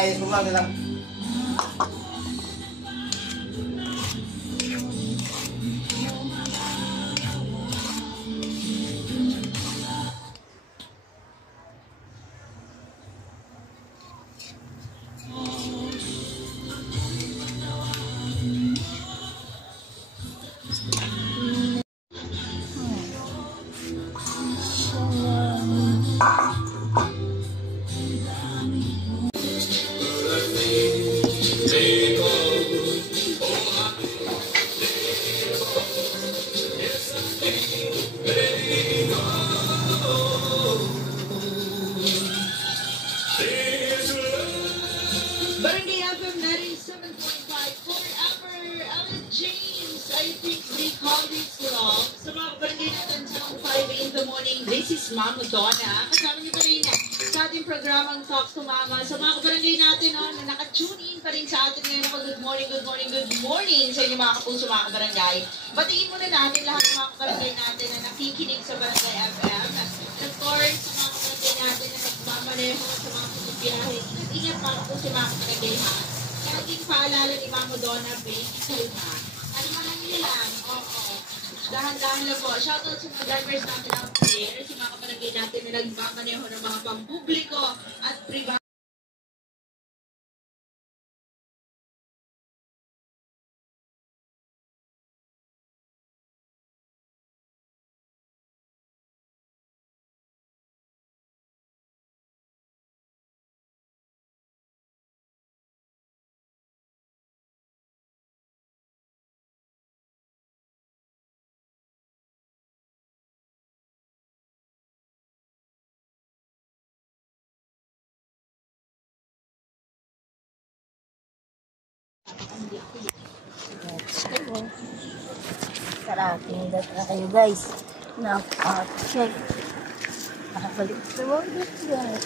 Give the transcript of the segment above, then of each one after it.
Ayos mo lang lang. Barangay FM 97.5 forever. Alan James, I think they call this vlog. Sa mga barangay natin sa 5 in the morning, this is Mama Donna. Kasama niyo pa rin sa ating programang Talks to Mama. Sa mga barangay natin na naka-tune in pa rin sa atin ngayon ako, good morning, good morning, good morning sa inyo mga kapuso, mga barangay. Batiin muna natin lahat ng mga barangay natin na nakikinig sa Barangay FM. Of course, sa mga barangay natin na nagmamaneho sa mga biyahe. Ingat mga kapuso, mga barangay ha. Laging paalala ni Mama Donna, baby kalma. Ano man lang nilang, oo. Dahan-dahan lang po. Shoutout sa mga drivers natin out there, sa mga barangay natin na nagmamaneho ng mga pampubliko at private. Let's go. Tara, tingnan na kayo guys. Check. Nakabalik sa mga guys.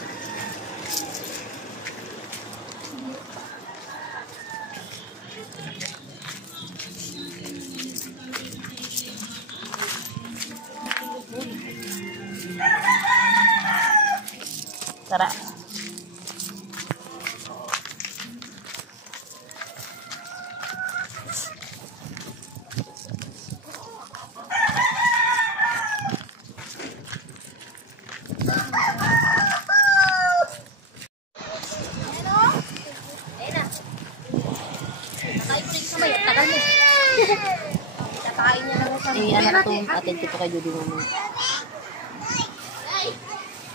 Tara. Anak ko, atin ko kay Judy mo.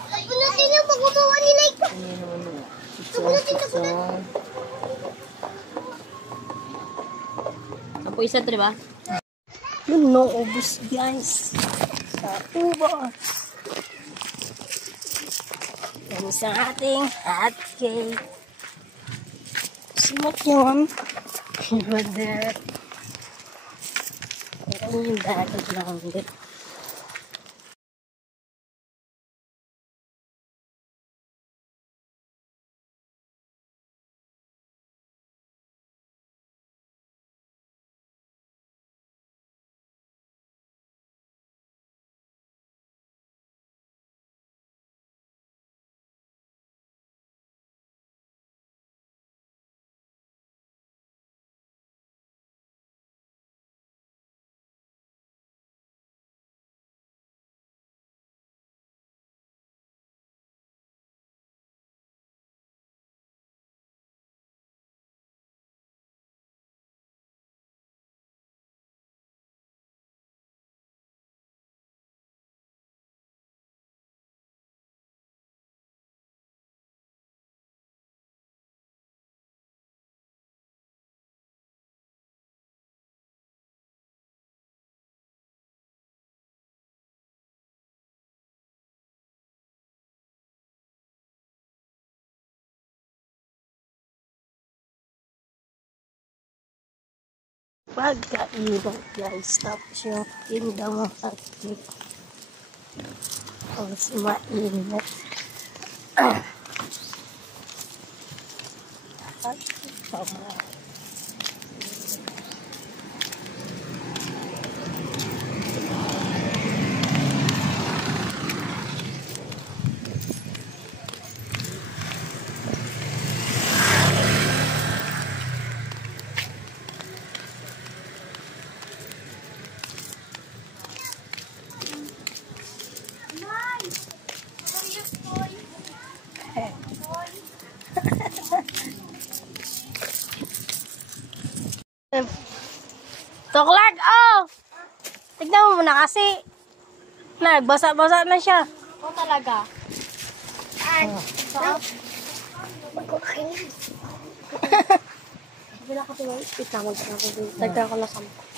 Punutin yung pagbubuwa ni Nike. Ang po isa, diba? Yun, no, obus guys. Sa uba. Yan isang ating hot cake. Simot yun. But there. Ayan yung dagat lang ulit. Pagkainit guys, tapos yung tinda mo hotcake. Tapos mainit. Hotcake pa mo. Tuklag, oh! Tignan mo muna kasi. Nagbasa-basa na siya. Oo talaga. Bila ka tuloy. Wait lang, magsasabi. Tagka ko na 10.